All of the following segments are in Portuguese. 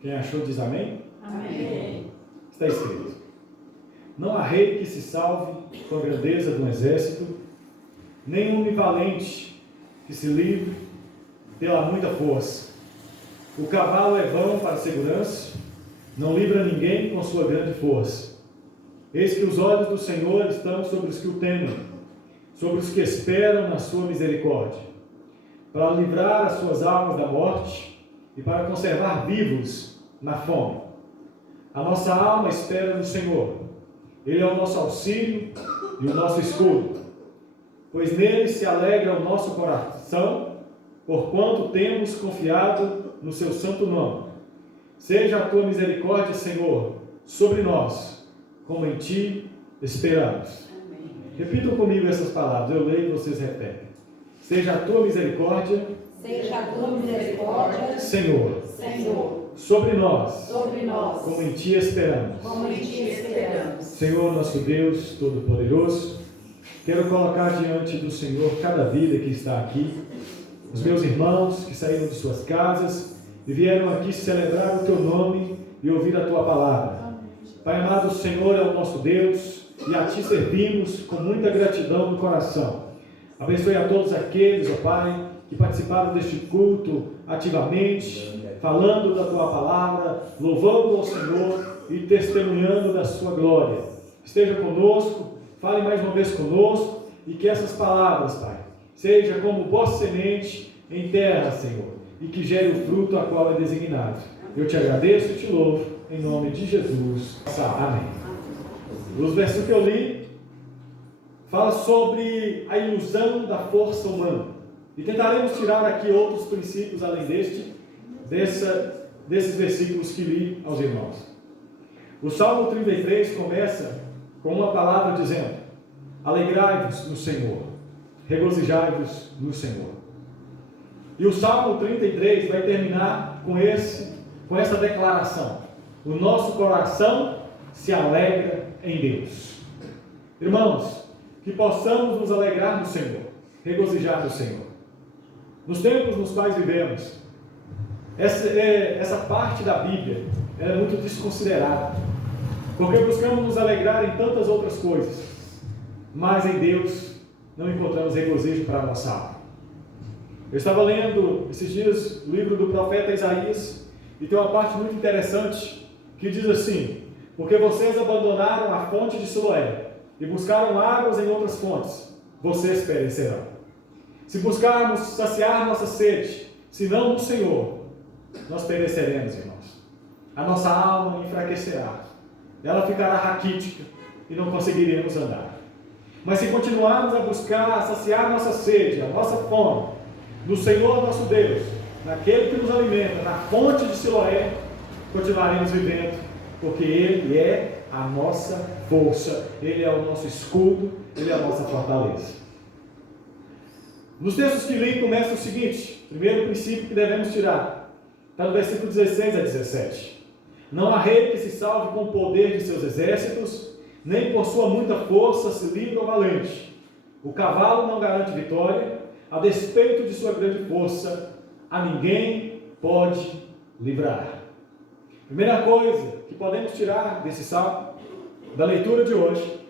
Quem achou diz amém? Amém. Está escrito: não há rei que se salve com a grandeza de um exército, nem homem valente que se livre pela muita força. O cavalo é vão para a segurança, não livra ninguém com sua grande força. Eis que os olhos do Senhor estão sobre os que o temem, sobre os que esperam na sua misericórdia, para livrar as suas almas da morte e para conservar vivos na fome. A nossa alma espera no Senhor. Ele é o nosso auxílio e o nosso escudo, pois nele se alegra o nosso coração, porquanto temos confiado no seu santo nome. Seja a tua misericórdia, Senhor, sobre nós, como em ti esperamos. Amém. Repitam comigo essas palavras, eu leio e vocês repetem. Seja a tua misericórdia, Seja a tua misericórdia, Senhor, Senhor, sobre nós, sobre nós, como em ti esperamos. como em ti esperamos. Senhor, nosso Deus Todo-Poderoso, quero colocar diante do Senhor cada vida que está aqui, os meus irmãos que saíram de suas casas e vieram aqui celebrar o teu nome e ouvir a tua palavra. Pai amado, o Senhor é o nosso Deus e a ti servimos com muita gratidão no coração. Abençoe a todos aqueles, ó Pai, que participaram deste culto ativamente, falando da tua palavra, louvando ao Senhor e testemunhando da sua glória. Esteja conosco, fale mais uma vez conosco e que essas palavras, Pai, seja como boa semente em terra, Senhor, e que gere o fruto a qual é designado. Eu te agradeço e te louvo, em nome de Jesus. Amém. Os versos que eu li fala sobre a ilusão da força humana. E tentaremos tirar aqui outros princípios além desses versículos que li aos irmãos. O Salmo 33 começa com uma palavra dizendo: alegrai-vos no Senhor, regozijai-vos no Senhor. E o Salmo 33 vai terminar com essa declaração: o nosso coração se alegra em Deus. Irmãos, que possamos nos alegrar no Senhor, regozijar no Senhor. Nos tempos nos quais vivemos, essa parte da Bíblia é muito desconsiderada, porque buscamos nos alegrar em tantas outras coisas, mas em Deus não encontramos regozijo para a nossa alma. Eu estava lendo esses dias o livro do profeta Isaías e tem uma parte muito interessante que diz assim: porque vocês abandonaram a fonte de Siloé e buscaram águas em outras fontes, vocês perecerão. Se buscarmos saciar nossa sede, senão no Senhor, nós pereceremos, irmãos. A nossa alma enfraquecerá, ela ficará raquítica e não conseguiremos andar. Mas se continuarmos a buscar, a saciar nossa sede, a nossa fome, no Senhor nosso Deus, naquele que nos alimenta, na fonte de Siloé, continuaremos vivendo, porque Ele é a nossa força, Ele é o nosso escudo, Ele é a nossa fortaleza. Nos textos que li começa o seguinte: primeiro princípio que devemos tirar, está no versículo 16 a 17. Não há rei que se salve com o poder de seus exércitos, nem por sua muita força se livra o valente. O cavalo não garante vitória, a despeito de sua grande força, a ninguém pode livrar. Primeira coisa que podemos tirar desse salmo, da leitura de hoje,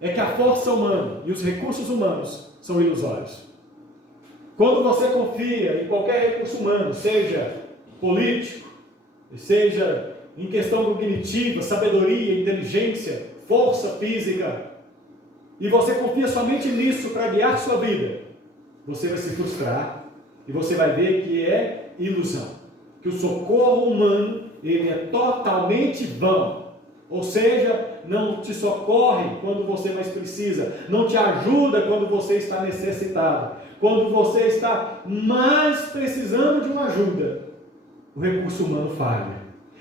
é que a força humana e os recursos humanos são ilusórios. Quando você confia em qualquer recurso humano, seja político, seja em questão cognitiva, sabedoria, inteligência, força física, e você confia somente nisso para guiar sua vida, você vai se frustrar e você vai ver que é ilusão, que o socorro humano ele é totalmente vão. Ou seja, não te socorre quando você mais precisa, não te ajuda quando você está necessitado, quando você está mais precisando de uma ajuda, o recurso humano falha.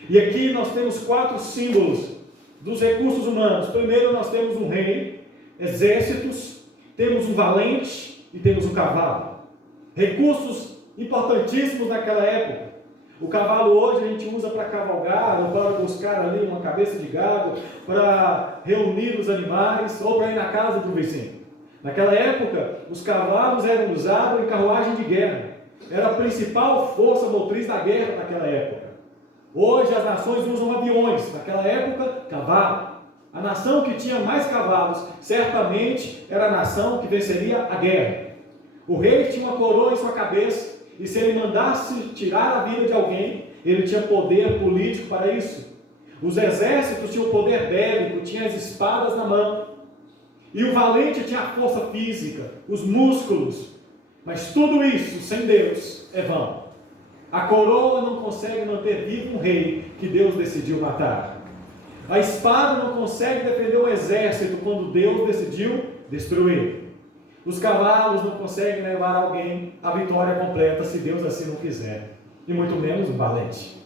E aqui nós temos 4 símbolos dos recursos humanos. Primeiro nós temos um rei, exércitos, temos um valente e temos um cavalo. Recursos importantíssimos naquela época. O cavalo hoje a gente usa para cavalgar, ou para buscar ali uma cabeça de gado, para reunir os animais, ou para ir na casa do vizinho. Naquela época, os cavalos eram usados em carruagem de guerra. Era a principal força motriz da guerra naquela época. Hoje as nações usam aviões, naquela época, cavalo. A nação que tinha mais cavalos, certamente era a nação que venceria a guerra. O rei tinha uma coroa em sua cabeça, e se ele mandasse tirar a vida de alguém, ele tinha poder político para isso. Os exércitos tinham poder bélico, tinham as espadas na mão. E o valente tinha a força física, os músculos. Mas tudo isso, sem Deus, é vão. A coroa não consegue manter vivo um rei que Deus decidiu matar. A espada não consegue defender um exército quando Deus decidiu destruir. Os cavalos não conseguem levar alguém à vitória completa se Deus assim não quiser. E muito menos um valente.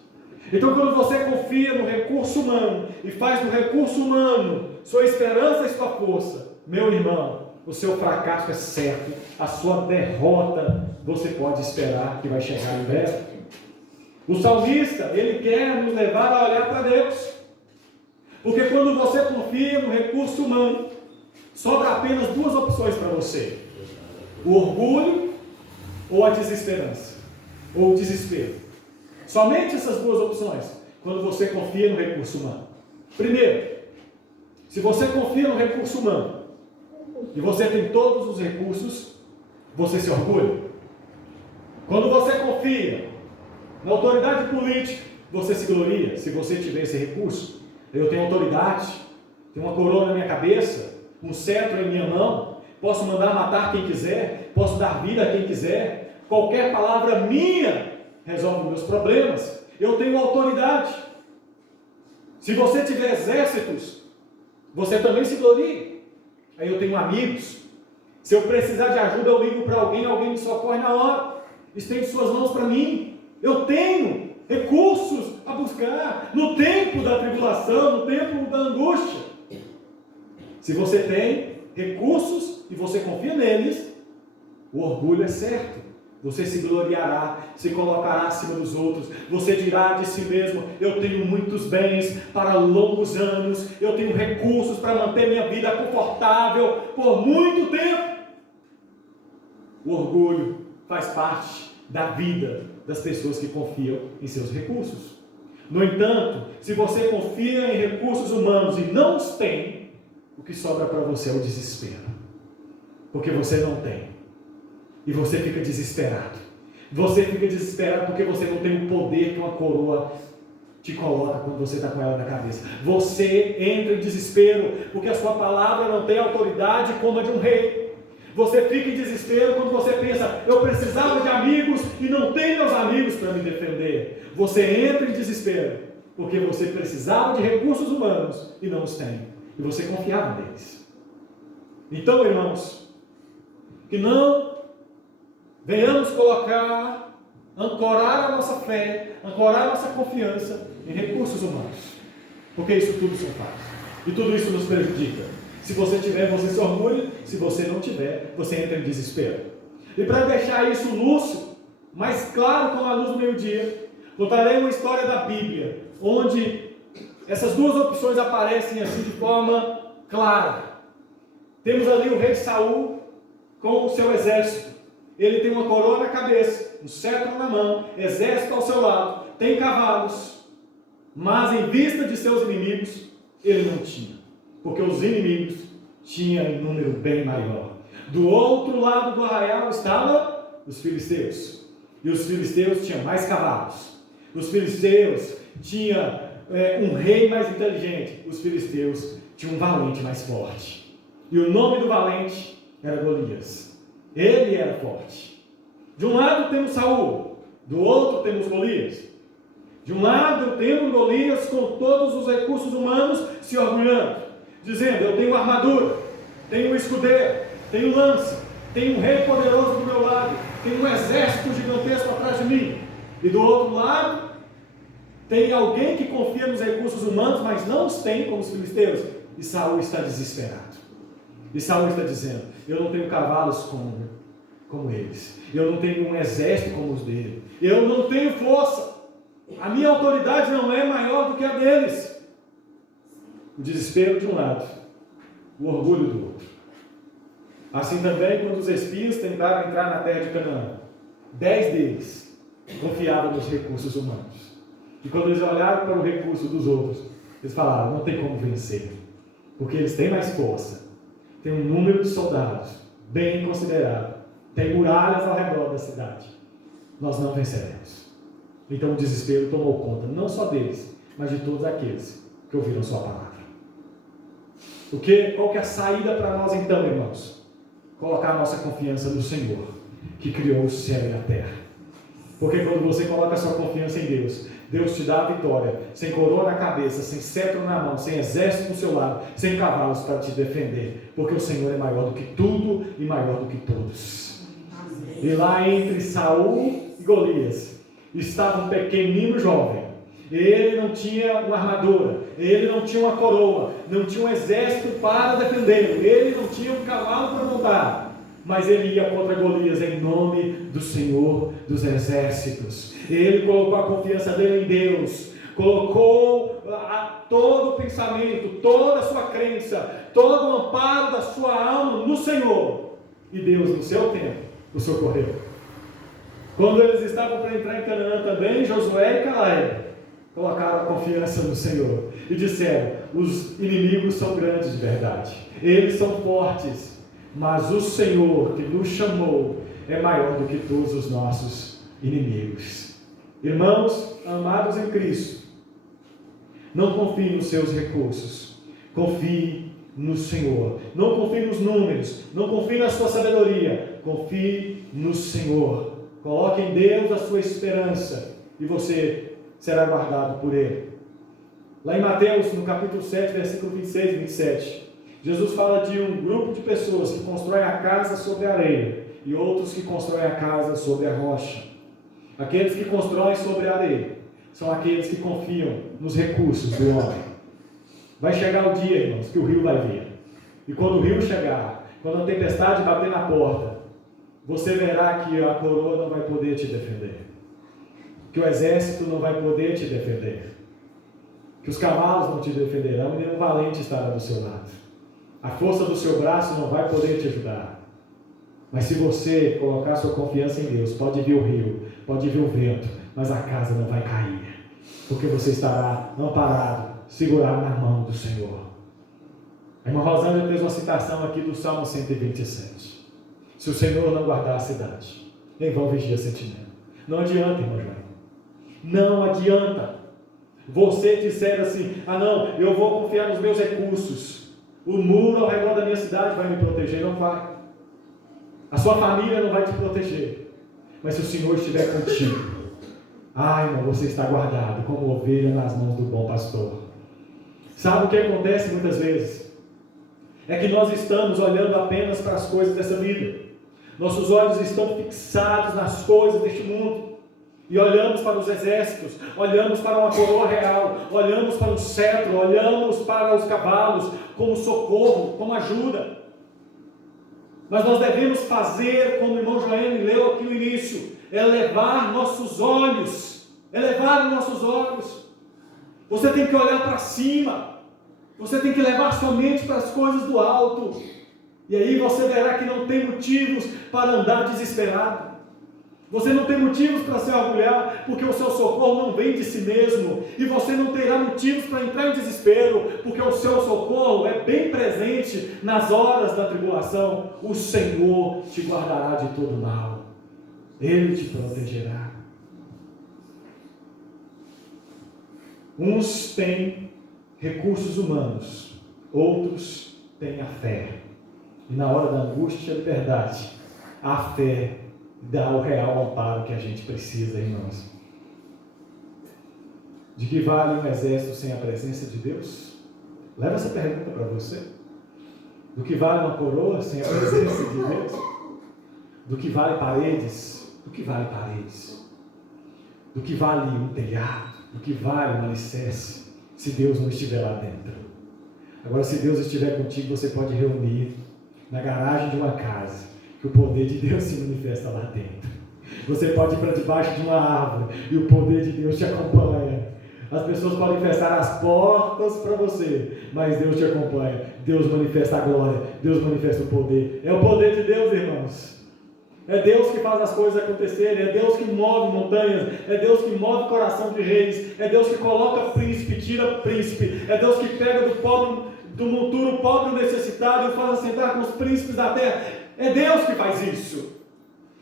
Então, quando você confia no recurso humano e faz do recurso humano sua esperança e sua força, meu irmão, o seu fracasso é certo, a sua derrota você pode esperar que vai chegar em breve. O salmista, ele quer nos levar a olhar para Deus. Porque quando você confia no recurso humano, sobra apenas duas opções para você: o orgulho ou a desesperança, ou o desespero. Somente essas duas opções, quando você confia no recurso humano. Primeiro, se você confia no recurso humano, e você tem todos os recursos, você se orgulha. Quando você confia na autoridade política, você se gloria. Se você tiver esse recurso, eu tenho autoridade, tenho uma coroa na minha cabeça, um cetro em minha mão, posso mandar matar quem quiser, posso dar vida a quem quiser, qualquer palavra minha resolve meus problemas, eu tenho autoridade. Se você tiver exércitos, você também se gloria. Aí eu tenho amigos, se eu precisar de ajuda eu ligo para alguém, alguém me socorre na hora, estende suas mãos para mim. Eu tenho recursos a buscar no tempo da tribulação, no tempo da angústia. Se você tem recursos e você confia neles, o orgulho é certo. Você se gloriará, se colocará acima dos outros. Você dirá de si mesmo: eu tenho muitos bens para longos anos, eu tenho recursos para manter minha vida confortável por muito tempo. O orgulho faz parte da vida das pessoas que confiam em seus recursos. No entanto, se você confia em recursos humanos e não os tem, o que sobra para você é o desespero, porque você não tem. E você fica desesperado. Você fica desesperado porque você não tem o poder que uma coroa te coloca quando você está com ela na cabeça. Você entra em desespero porque a sua palavra não tem autoridade como a de um rei. Você fica em desespero quando você pensa: eu precisava de amigos e não tenho meus amigos para me defender. Você entra em desespero porque você precisava de recursos humanos e não os tem. E você confiava neles. Então, irmãos, que não venhamos ancorar a nossa fé, ancorar a nossa confiança em recursos humanos, porque isso tudo são falsos, e tudo isso nos prejudica. Se você tiver, você se orgulha; se você não tiver, você entra em desespero. E para deixar isso lúcido, mais claro como a luz do meio-dia, contarei uma história da Bíblia, onde essas duas opções aparecem assim de forma clara. Temos ali o rei Saul com o seu exército. Ele tem uma coroa na cabeça, um cetro na mão, exército ao seu lado, tem cavalos, mas em vista de seus inimigos, ele não tinha, porque os inimigos tinham em número bem maior. Do outro lado do arraial estavam os filisteus, e os filisteus tinham mais cavalos. Os filisteus tinham um rei mais inteligente, os filisteus tinham um valente mais forte, e o nome do valente era Golias. Ele era forte. De um lado temos Saul, do outro temos Golias. De um lado temos Golias com todos os recursos humanos se orgulhando, dizendo: eu tenho armadura, tenho escudeiro, tenho lança, tenho um rei poderoso do meu lado, tenho um exército gigantesco atrás de mim. E do outro lado tem alguém que confia nos recursos humanos, mas não os tem, como os filisteus. E Saul está desesperado. E Saul está dizendo: eu não tenho cavalos como eles, eu não tenho um exército como os dele, eu não tenho força, a minha autoridade não é maior do que a deles. O desespero de um lado, o orgulho do outro. Assim também, quando os espias tentaram entrar na terra de Canaã, 10 deles confiavam nos recursos humanos. E quando eles olharam para o recurso dos outros, eles falaram, não tem como vencer, porque eles têm mais força, tem um número de soldados bem considerável, tem muralhas ao redor da cidade, nós não venceremos. Então o desespero tomou conta, não só deles, mas de todos aqueles que ouviram sua palavra. Qual que é a saída para nós então, irmãos? Colocar a nossa confiança no Senhor, que criou o céu e a terra. Porque quando você coloca a sua confiança em Deus, Deus te dá a vitória, sem coroa na cabeça, sem cetro na mão, sem exército do seu lado, sem cavalos para te defender, porque o Senhor é maior do que tudo e maior do que todos. E lá entre Saul e Golias, estava um pequenino jovem. Ele não tinha uma armadura, ele não tinha uma coroa, não tinha um exército para defendê-lo, ele não tinha um cavalo para montar, mas ele ia contra Golias em nome do Senhor dos Exércitos. Ele colocou a confiança dele em Deus, colocou todo o pensamento, toda a sua crença, todo o amparo da sua alma no Senhor, e Deus, no seu tempo, o socorreu. Quando eles estavam para entrar em Canaã também, Josué e Caleb colocaram a confiança no Senhor e disseram, os inimigos são grandes de verdade, eles são fortes, mas o Senhor que nos chamou é maior do que todos os nossos inimigos. Irmãos amados em Cristo, não confie nos seus recursos, confie no Senhor. Não confie nos números, não confie na sua sabedoria, confie no Senhor. Coloque em Deus a sua esperança e você será guardado por Ele. Lá em Mateus, no capítulo 7, versículo 26 e 27, Jesus fala de um grupo de pessoas que constroem a casa sobre a areia e outros que constroem a casa sobre a rocha. Aqueles que constroem sobre a areia são aqueles que confiam nos recursos do homem. Vai chegar o dia, irmãos, que o rio vai vir. E quando o rio chegar, quando a tempestade bater na porta, você verá que a coroa não vai poder te defender, que o exército não vai poder te defender, que os cavalos não te defenderão e nenhum valente estará do seu lado. A força do seu braço não vai poder te ajudar. Mas se você colocar sua confiança em Deus, pode vir o rio, pode vir o vento, mas a casa não vai cair, porque você estará amparado, segurado na mão do Senhor. A irmã Rosângela fez uma citação aqui do Salmo 127. Se o Senhor não guardar a cidade, em vão vigia a sentinela. Não adianta, irmão João. Não adianta. Você disser assim, não, eu vou confiar nos meus recursos. O muro ao redor da minha cidade vai me proteger. Não vai. A sua família não vai te proteger. Mas se o Senhor estiver contigo, irmão, você está guardado como ovelha nas mãos do bom pastor. Sabe o que acontece muitas vezes? É que nós estamos olhando apenas para as coisas dessa vida. Nossos olhos estão fixados nas coisas deste mundo. E olhamos para os exércitos, olhamos para uma coroa real, olhamos para o cetro, olhamos para os cavalos como socorro, como ajuda. Mas nós devemos fazer, como o irmão Joane leu aqui no início, elevar nossos olhos. Elevar nossos olhos. Você tem que olhar para cima. Você tem que levar sua mente para as coisas do alto. E aí você verá que não tem motivos para andar desesperado. Você não tem motivos para se orgulhar, porque o seu socorro não vem de si mesmo. E você não terá motivos para entrar em desespero, porque o seu socorro é bem presente nas horas da tribulação. O Senhor te guardará de todo mal. Ele te protegerá. Uns têm recursos humanos, outros têm a fé. E na hora da angústia, liberdade, a fé dá o real amparo que a gente precisa, irmãos. De que vale um exército sem a presença de Deus? Leva essa pergunta para você. Do que vale uma coroa sem a presença de Deus? Do que vale paredes? Do que vale paredes? Do que vale um telhado? Do que vale um alicerce? Se Deus não estiver lá dentro. Agora, se Deus estiver contigo, você pode reunir na garagem de uma casa, que o poder de Deus se manifesta lá dentro. Você pode ir para debaixo de uma árvore e o poder de Deus te acompanha. As pessoas podem fechar as portas para você, mas Deus te acompanha. Deus manifesta a glória, Deus manifesta o poder. É o poder de Deus, irmãos. É Deus que faz as coisas acontecerem, é Deus que move montanhas, é Deus que move coração de reis, é Deus que coloca príncipe, tira príncipe, é Deus que pega do pobre, do monturo pobre necessitado e o faz assentar com os príncipes da terra. É Deus que faz isso.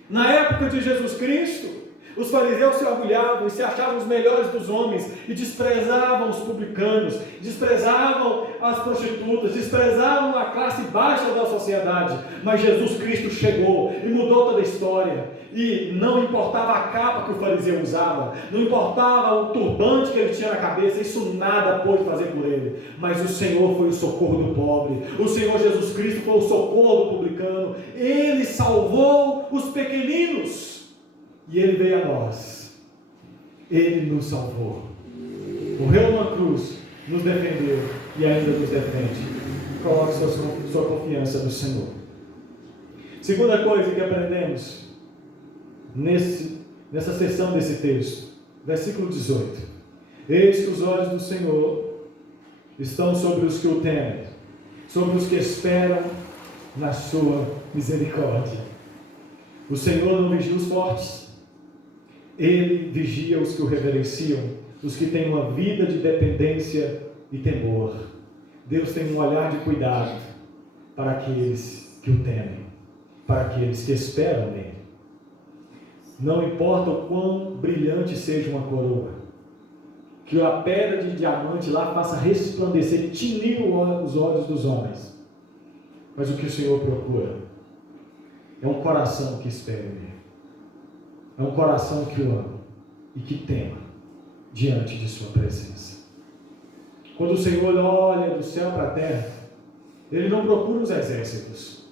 Na época de Jesus Cristo, os fariseus se orgulhavam e se achavam os melhores dos homens e desprezavam os publicanos, desprezavam as prostitutas, desprezavam a classe baixa da sociedade. Mas Jesus Cristo chegou e mudou toda a história. E não importava a capa que o fariseu usava, não importava o turbante que ele tinha na cabeça, isso nada pôde fazer por ele. Mas o Senhor foi o socorro do pobre, o Senhor Jesus Cristo foi o socorro do publicano, Ele salvou os pequeninos. E Ele veio a nós, Ele nos salvou, morreu numa cruz, nos defendeu e ainda nos defende. Coloque sua confiança no Senhor. Segunda coisa que aprendemos nessa seção desse texto, versículo 18: eis que os olhos do Senhor estão sobre os que o temem, sobre os que esperam na sua misericórdia. O Senhor não vigia os fortes, Ele vigia os que o reverenciam, os que têm uma vida de dependência e temor. Deus tem um olhar de cuidado para aqueles que o temem, para aqueles que esperam nele. Não importa o quão brilhante seja uma coroa, que a pedra de diamante lá faça resplandecer, tinir os olhos dos homens, mas o que o Senhor procura é um coração que espere nele. É um coração que o ama e que tema diante de sua presença. Quando o Senhor olha do céu para a terra, Ele não procura os exércitos,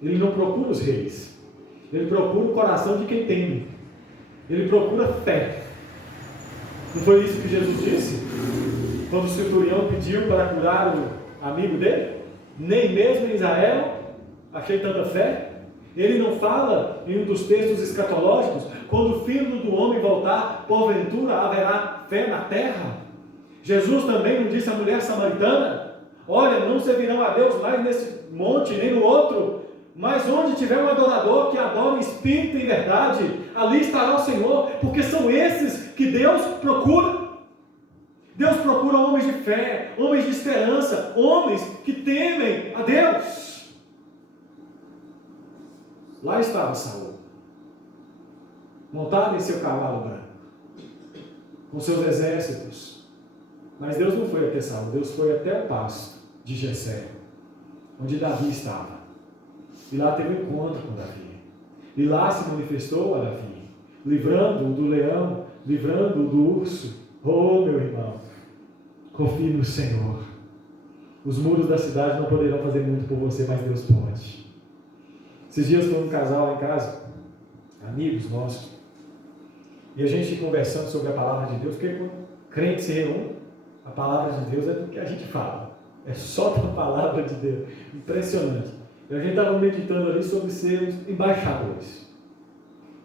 Ele não procura os reis, Ele procura o coração de quem teme, Ele procura fé. Não foi isso que Jesus disse? Quando o centurião pediu para curar o amigo dele? Nem mesmo em Israel achei tanta fé. Ele não fala em um dos textos escatológicos, quando o Filho do Homem voltar, porventura haverá fé na terra? Jesus também não disse à mulher samaritana: olha, não servirão a Deus mais nesse monte, nem no outro, mas onde tiver um adorador que adora em espírito e em verdade, ali estará o Senhor, porque são esses que Deus procura. Deus procura homens de fé, homens de esperança, homens que temem a Deus. Lá estava Saul, montado em seu cavalo branco, com seus exércitos. Mas Deus não foi até Saul, Deus foi até o pasto de Jessé, onde Davi estava. E lá teve um encontro com Davi. E lá se manifestou a Davi, livrando-o do leão, livrando-o do urso. Oh, meu irmão, confie no Senhor. Os muros da cidade não poderão fazer muito por você, mas Deus pode. Esses dias foi um casal lá em casa, amigos nossos, e a gente conversando sobre a palavra de Deus, porque quando crente se reúne, a palavra de Deus é do que a gente fala, é só da palavra de Deus, impressionante. E a gente estava meditando ali sobre ser embaixadores.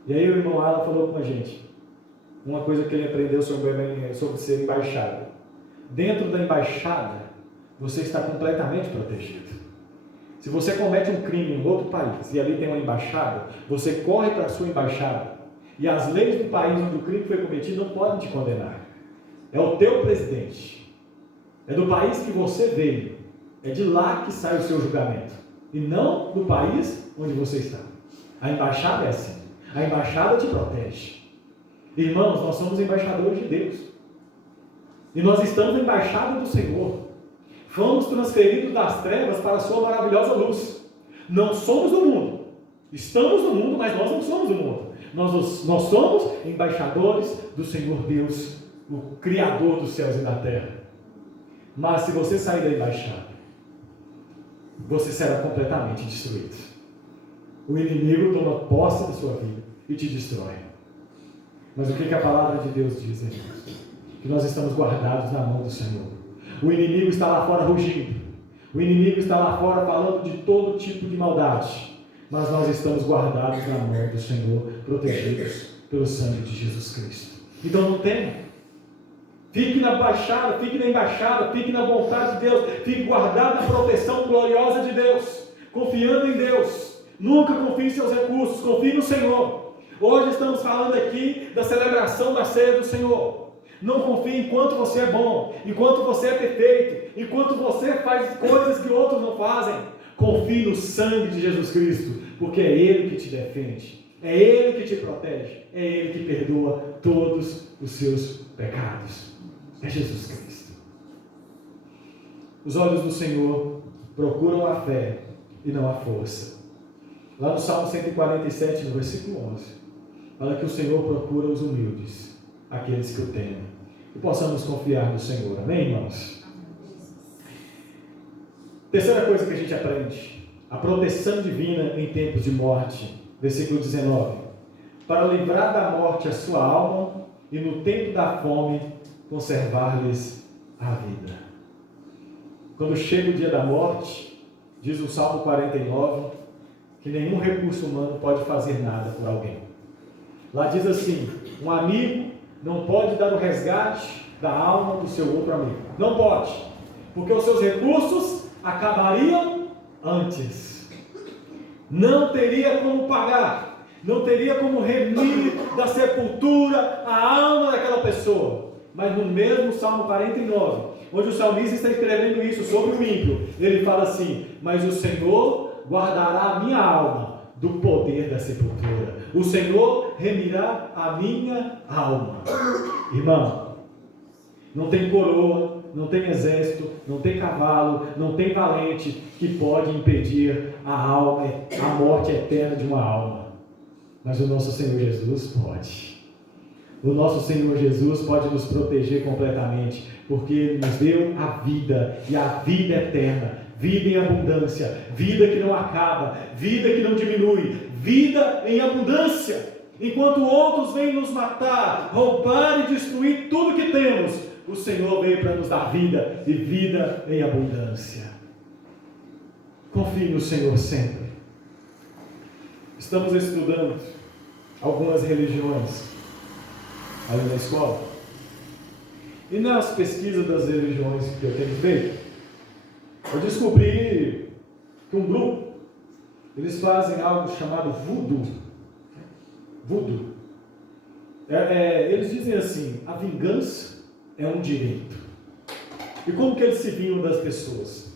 E aí o irmão Alan falou com a gente, uma coisa que ele aprendeu sobre ser embaixada. Dentro da embaixada, você está completamente protegido. Se você comete um crime em outro país e ali tem uma embaixada, você corre para a sua embaixada e as leis do país onde o crime foi cometido não podem te condenar. É o teu presidente, é do país que você veio, é de lá que sai o seu julgamento e não do país onde você está. A embaixada é assim, a embaixada te protege. Irmãos, nós somos embaixadores de Deus e nós estamos na embaixada do Senhor. Fomos transferidos das trevas para a sua maravilhosa luz. Não somos do mundo. Estamos no mundo, mas nós não somos do mundo. Nós somos embaixadores do Senhor Deus, o Criador dos céus e da terra. Mas se você sair da embaixada, você será completamente destruído. O inimigo toma posse da sua vida e te destrói. Mas o que a palavra de Deus diz, irmãos? Que nós estamos guardados na mão do Senhor. O inimigo está lá fora rugindo. O inimigo está lá fora falando de todo tipo de maldade. Mas nós estamos guardados na mão do Senhor, protegidos pelo sangue de Jesus Cristo. Então não tema. Fique na embaixada, fique na vontade de Deus. Fique guardado na proteção gloriosa de Deus. Confiando em Deus. Nunca confie em seus recursos, confie no Senhor. Hoje estamos falando aqui da celebração da ceia do Senhor. Não confie enquanto você é bom, enquanto você é perfeito, enquanto você faz coisas que outros não fazem. Confie no sangue de Jesus Cristo, porque é Ele que te defende, é Ele que te protege, é Ele que perdoa todos os seus pecados. É Jesus Cristo. Os olhos do Senhor procuram a fé e não a força. Lá no Salmo 147, no versículo 11, fala que o Senhor procura os humildes, aqueles que o temem. E possamos confiar no Senhor. Amém, irmãos? Terceira coisa que a gente aprende: a proteção divina em tempos de morte. Versículo 19. Para livrar da morte a sua alma e no tempo da fome conservar-lhes a vida. Quando chega o dia da morte, diz o Salmo 49, que nenhum recurso humano pode fazer nada por alguém. Lá diz assim: um amigo não pode dar o resgate da alma do seu outro amigo. Não pode, porque os seus recursos acabariam antes. Não teria como pagar, não teria como remir da sepultura a alma daquela pessoa. Mas no mesmo Salmo 49, onde o salmista está escrevendo isso sobre o ímpio, ele fala assim: mas o Senhor guardará a minha alma do poder da sepultura. O Senhor remirá a minha alma. Irmão, não tem coroa, não tem exército, não tem cavalo, não tem valente que pode impedir a morte eterna de uma alma. Mas o nosso Senhor Jesus pode. O nosso Senhor Jesus pode nos proteger completamente, porque Ele nos deu a vida, e a vida eterna, vida em abundância, vida que não acaba, vida que não diminui, vida em abundância. Enquanto outros vêm nos matar, roubar e destruir tudo que temos, o Senhor veio para nos dar vida, e vida em abundância. Confie no Senhor sempre. Estamos estudando algumas religiões ali na escola, e nas pesquisas das religiões que eu tenho feito, eu descobri que um grupo, eles fazem algo chamado voodoo. Voodoo. Eles dizem assim: a vingança é um direito. E como que eles se vingam das pessoas?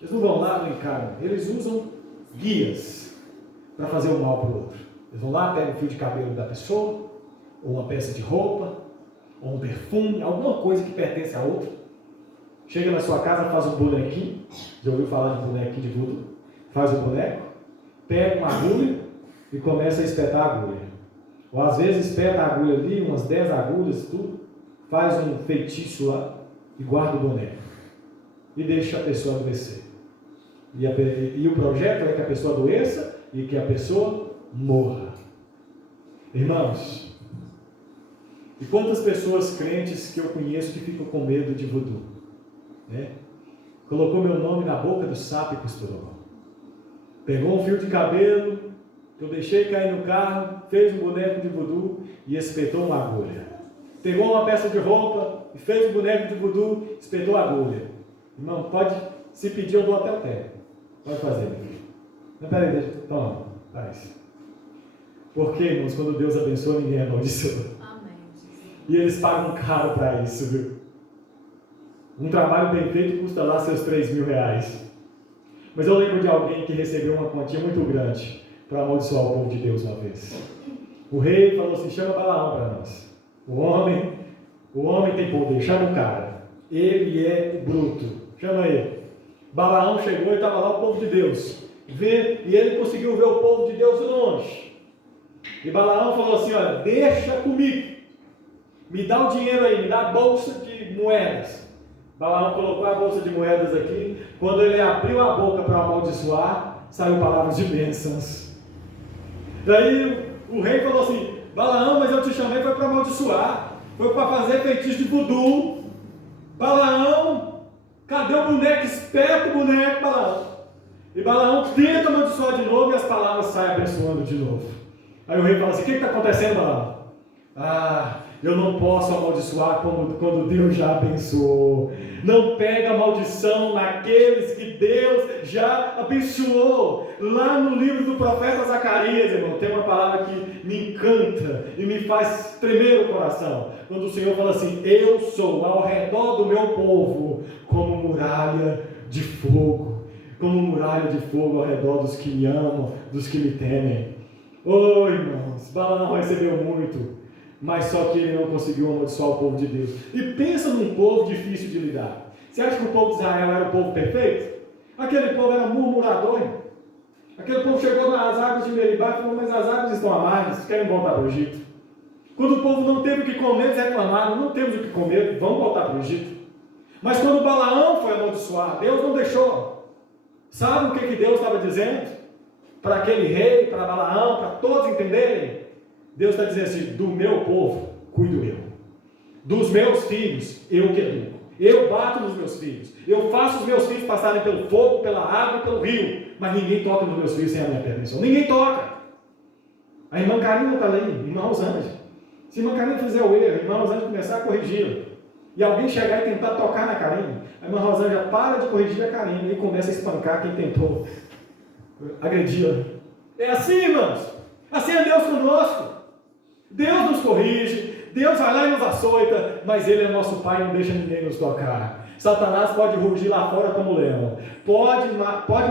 Eles não vão lá, não encaram. Eles usam guias para fazer o mal para o outro. Eles vão lá, pegam o fio de cabelo da pessoa, ou uma peça de roupa, ou um perfume, alguma coisa que pertence a outro. Chega na sua casa, faz um bonequinho. Já ouviu falar de bonequinho de voodoo? Faz o boneco, pega uma agulha e começa a espetar a agulha. Ou às vezes espeta a agulha ali, umas 10 agulhas, tudo, faz um feitiço lá e guarda o boneco. E deixa a pessoa adoecer. E o projeto é que a pessoa adoeça e que a pessoa morra. Irmãos, e quantas pessoas crentes que eu conheço que ficam com medo de voodoo? Colocou meu nome na boca do sapo e costurou. Pegou um fio de cabelo que eu deixei cair no carro, fez um boneco de voodoo e espetou uma agulha. Pegou uma peça de roupa e fez um boneco de voodoo, espetou a agulha. Irmão, pode, se pedir eu dou até o pé. Pode fazer, meu filho. Não, peraí, deixa. Toma, faz. Porque, irmãos, quando Deus abençoa, ninguém é amaldiçoa. Amém. E eles pagam caro para isso, viu? Um trabalho bem feito custa lá seus 3.000 reais. Mas eu lembro de alguém que recebeu uma quantia muito grande para amaldiçoar o povo de Deus uma vez. O rei falou assim: chama Balaão para nós. O homem tem poder, chama o cara. Ele é bruto, chama ele. Balaão chegou e estava lá o povo de Deus. E ele conseguiu ver o povo de Deus de longe. E Balaão falou assim: olha, deixa comigo. Me dá o dinheiro aí, me dá a bolsa de moedas. Balaão colocou a bolsa de moedas aqui. Quando ele abriu a boca para amaldiçoar, saiu palavras de bênçãos. Daí o rei falou assim: Balaão, mas eu te chamei foi para amaldiçoar, foi para fazer feitiço de voodoo. Balaão, cadê o boneco? Espeta o boneco, Balaão. E Balaão tenta amaldiçoar de novo e as palavras saem abençoando de novo. Aí o rei fala assim: o que está acontecendo, Balaão? Eu não posso amaldiçoar quando Deus já abençoou. Não pega a maldição naqueles que Deus já abençoou. Lá no livro do profeta Zacarias, irmão, tem uma palavra que me encanta e me faz tremer o coração. Quando o Senhor fala assim: eu sou ao redor do meu povo como muralha de fogo. Como muralha de fogo ao redor dos que me amam, dos que me temem. Oh, irmãos, Balaão recebeu muito, mas só que ele não conseguiu amaldiçoar o povo de Deus. E pensa num povo difícil de lidar. Você acha que o povo de Israel era o povo perfeito? Aquele povo era murmurador. Aquele povo chegou nas águas de Meribá e falou: mas as águas estão amargas, querem voltar para o Egito. Quando o povo não teve o que comer, eles reclamaram: não temos o que comer, vamos voltar para o Egito. Mas quando Balaão foi amaldiçoar, Deus não deixou. Sabe o que Deus estava dizendo? Para aquele rei, para Balaão, para todos entenderem? Deus está dizendo assim: do meu povo, cuido eu. Dos meus filhos, eu que educo. Eu bato nos meus filhos. Eu faço os meus filhos passarem pelo fogo, pela água e pelo rio. Mas ninguém toca nos meus filhos sem a minha permissão. Ninguém toca. A irmã Karina está ali, irmã Rosângela. Se a irmã Karina fizer o erro, a irmã Rosângela começar a corrigi-la, e alguém chegar e tentar tocar na Karina, a irmã Rosângela para de corrigir a Karina e começa a espancar quem tentou agredi-la. É assim, irmãos. Assim é Deus conosco. Deus nos corrige, Deus vai lá e nos açoita, mas Ele é nosso Pai e não deixa ninguém nos tocar. Satanás pode rugir lá fora como leão, pode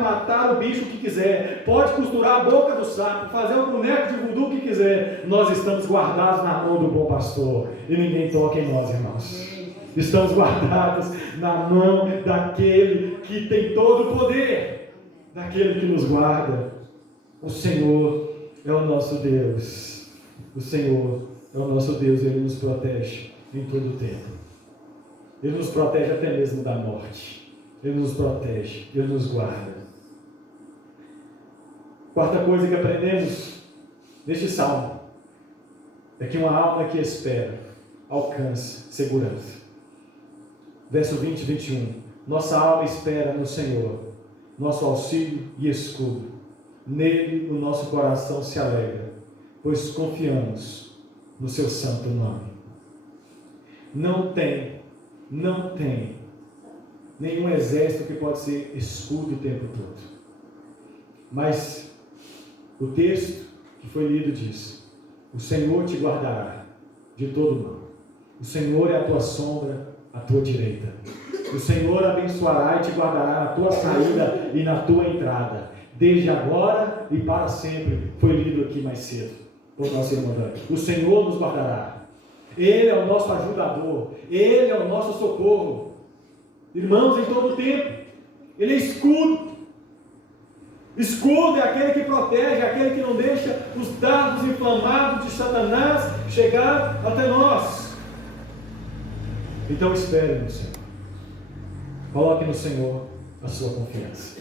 matar o bicho que quiser, pode costurar a boca do sapo, fazer um boneco de voodoo que quiser. Nós estamos guardados na mão do bom pastor e ninguém toca em nós, irmãos. Estamos guardados na mão daquele que tem todo o poder, daquele que nos guarda. O Senhor é o nosso Deus. O Senhor é o nosso Deus, Ele nos protege em todo o tempo. Ele nos protege até mesmo da morte. Ele nos protege, Ele nos guarda. Quarta coisa que aprendemos neste salmo é que uma alma que espera alcança segurança. Verso 20 e 21. Nossa alma espera no Senhor, nosso auxílio e escudo. Nele o nosso coração se alegra, pois confiamos no seu santo nome. Não tem nenhum exército que pode ser escudo o tempo todo. Mas o texto que foi lido diz: o Senhor te guardará de todo mal. O Senhor é a tua sombra à tua direita. O Senhor abençoará e te guardará na tua saída e na tua entrada, desde agora e para sempre. Foi lido aqui mais cedo por nosso irmão Dani. O Senhor nos guardará. Ele é o nosso ajudador. Ele é o nosso socorro. Irmãos, em todo o tempo. Ele é escudo. Escudo é aquele que protege, aquele que não deixa os dardos inflamados de Satanás chegar até nós. Então espere no Senhor. Coloque no Senhor a sua confiança.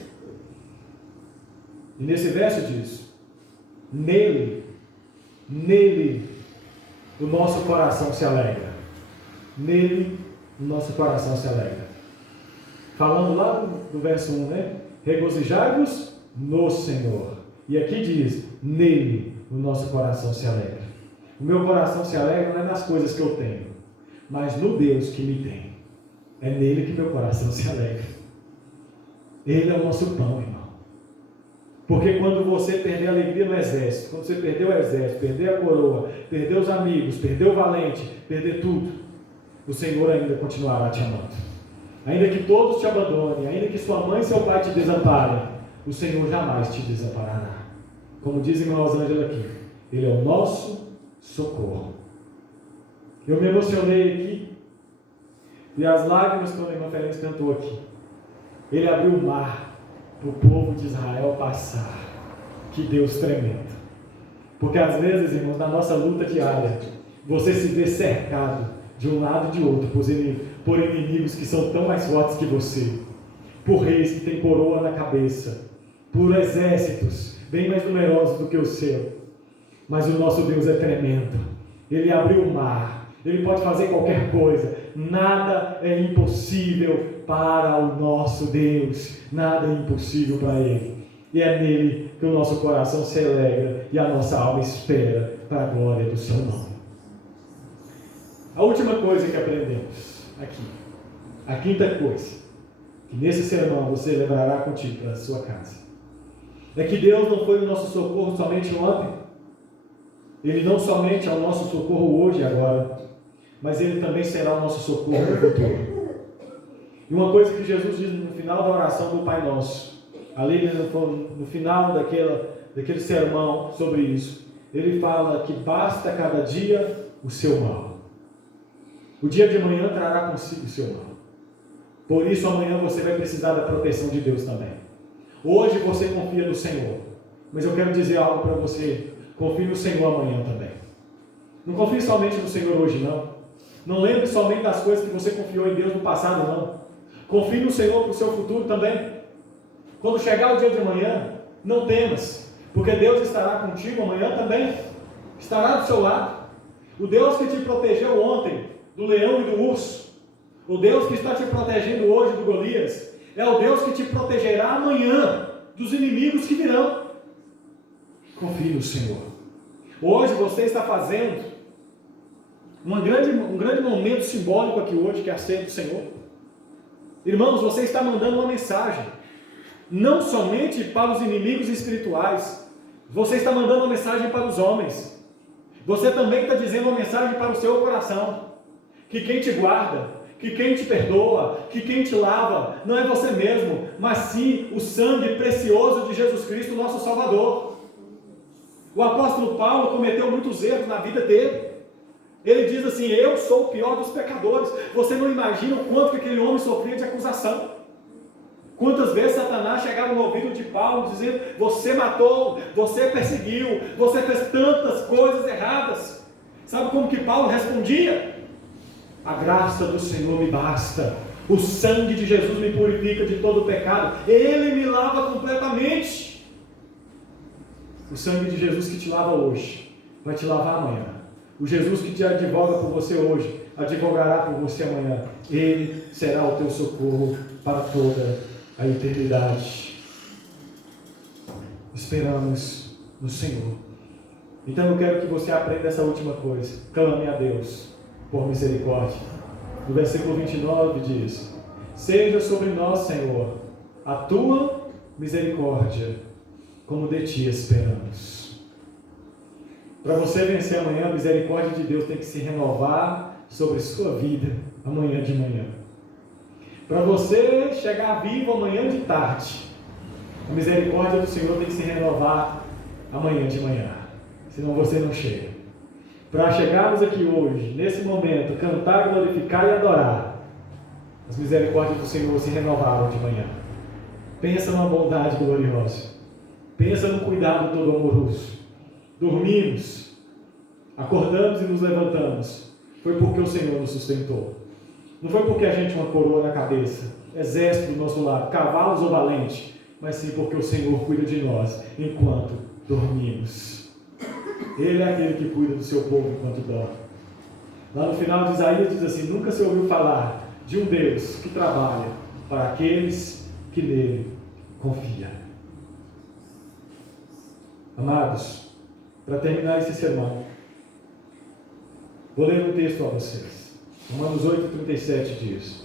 E nesse verso diz: nele, o nosso coração se alegra. Nele, o nosso coração se alegra. Falando lá do verso 1, né? Regozijai-vos no Senhor. E aqui diz: nele, o nosso coração se alegra. O meu coração se alegra não é nas coisas que eu tenho, mas no Deus que me tem. É nele que meu coração se alegra. Ele é o nosso pão, irmão. Porque quando você perder a alegria no exército, quando você perder o exército, perder a coroa, perder os amigos, perder o valente, perder tudo, o Senhor ainda continuará te amando. Ainda que todos te abandonem, ainda que sua mãe e seu pai te desamparem, o Senhor jamais te desamparará. Como diz a irmã Rosângela aqui, Ele é o nosso socorro. Eu me emocionei aqui, e as lágrimas quando a irmã Félix cantou aqui. Ele abriu o mar para o povo de Israel passar. Que Deus tremendo. Porque às vezes, irmãos, na nossa luta diária, você se vê cercado de um lado e de outro por inimigos que são tão mais fortes que você, por reis que têm coroa na cabeça, por exércitos bem mais numerosos do que o seu. Mas o nosso Deus é tremendo. Ele abriu o mar. Ele pode fazer qualquer coisa. Nada é impossível para o nosso Deus. Nada é impossível para Ele. E é nele que o nosso coração se alegra e a nossa alma espera para a glória do seu nome. A última coisa que aprendemos aqui, a quinta coisa, que nesse sermão você levará contigo para a sua casa, é que Deus não foi o nosso socorro somente ontem. Ele não somente é o nosso socorro hoje e agora, mas Ele também será o nosso socorro no futuro. E uma coisa que Jesus diz no final da oração do Pai Nosso, ali no final daquele sermão sobre isso, Ele fala que basta cada dia o seu mal. O dia de amanhã trará consigo o seu mal. Por isso amanhã você vai precisar da proteção de Deus também. Hoje você confia no Senhor, mas eu quero dizer algo para você: confie no Senhor amanhã também. Não confie somente no Senhor hoje, não. Não lembre somente das coisas que você confiou em Deus no passado, não. Confie no Senhor para o seu futuro também. Quando chegar o dia de amanhã, não temas, porque Deus estará contigo amanhã também. Estará do seu lado. O Deus que te protegeu ontem do leão e do urso, o Deus que está te protegendo hoje do Golias, é o Deus que te protegerá amanhã dos inimigos que virão. Confie no Senhor. Hoje você está fazendo um grande momento simbólico aqui hoje, que é a ceia do Senhor. Irmãos, você está mandando uma mensagem, não somente para os inimigos espirituais, você está mandando uma mensagem para os homens. Você também está dizendo uma mensagem para o seu coração, que quem te guarda, que quem te perdoa, que quem te lava, não é você mesmo, mas sim o sangue precioso de Jesus Cristo, nosso Salvador. O apóstolo Paulo cometeu muitos erros na vida dele. Ele diz assim: eu sou o pior dos pecadores. Você não imagina o quanto que aquele homem sofria de acusação. Quantas vezes Satanás chegava no ouvido de Paulo dizendo: você matou, você perseguiu, você fez tantas coisas erradas. Sabe como que Paulo respondia? A graça do Senhor me basta. O sangue de Jesus me purifica de todo pecado. Ele me lava completamente. O sangue de Jesus que te lava hoje vai te lavar amanhã. O Jesus que te advoga por você hoje advogará por você amanhã. Ele será o teu socorro para toda a eternidade. Esperamos no Senhor. Então eu quero que você aprenda essa última coisa. Clame a Deus por misericórdia. No versículo 29 diz: seja sobre nós, Senhor, a tua misericórdia, como de ti esperamos. Para você vencer amanhã, a misericórdia de Deus tem que se renovar sobre sua vida amanhã de manhã. Para você chegar vivo amanhã de tarde, a misericórdia do Senhor tem que se renovar amanhã de manhã, senão você não chega. Para chegarmos aqui hoje, nesse momento, cantar, glorificar e adorar, as misericórdias do Senhor se renovaram de manhã. Pensa numa bondade gloriosa, pensa no cuidado todo amoroso. Dormimos, acordamos e nos levantamos, foi porque o Senhor nos sustentou. Não foi porque a gente tinha uma coroa na cabeça, exército do nosso lado, cavalos ou valente, mas sim porque o Senhor cuida de nós enquanto dormimos. Ele é aquele que cuida do seu povo enquanto dorme. Lá no final de Isaías diz assim: nunca se ouviu falar de um Deus que trabalha para aqueles que nele confiam. Amados, para terminar esse sermão, vou ler um texto a vocês. Romanos 8,37 diz: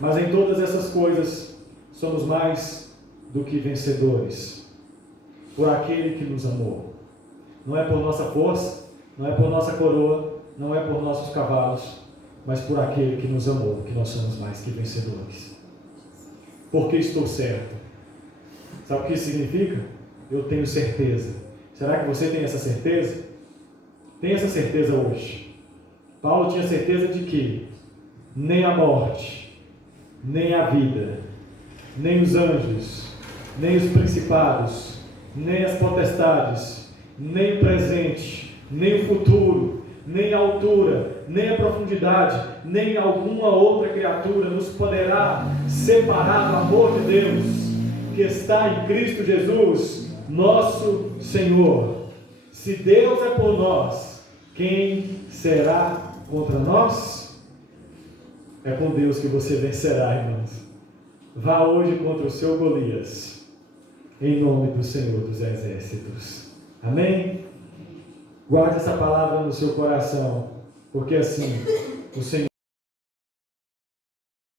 mas em todas essas coisas somos mais do que vencedores, por aquele que nos amou. Não é por nossa força, não é por nossa coroa, não é por nossos cavalos, mas por aquele que nos amou, que nós somos mais que vencedores. Porque estou certo. Sabe o que isso significa? Eu tenho certeza. Será que você tem essa certeza? Tem essa certeza hoje. Paulo tinha certeza de que nem a morte, nem a vida, nem os anjos, nem os principados, nem as potestades, nem o presente, nem o futuro, nem a altura, nem a profundidade, nem alguma outra criatura nos poderá separar do amor de Deus que está em Cristo Jesus, nosso Senhor. Se Deus é por nós, quem será contra nós? É com Deus que você vencerá, irmãos. Vá hoje contra o seu Golias, em nome do Senhor dos Exércitos. Amém? Guarde essa palavra no seu coração porque assim o Senhor